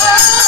Oh,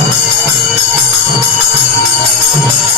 Thank you.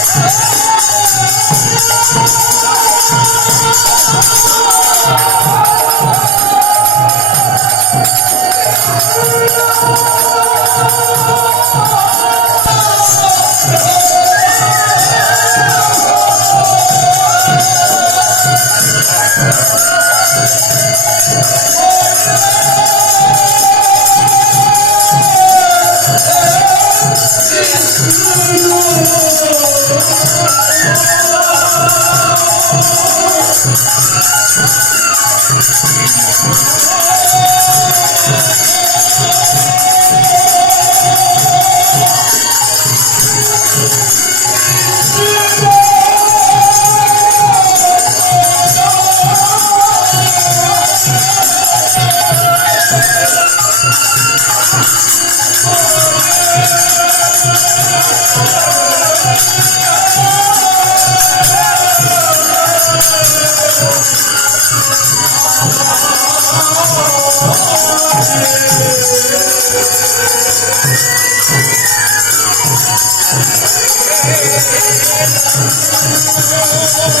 Jesus. Oh,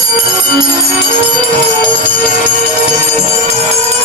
Thank you.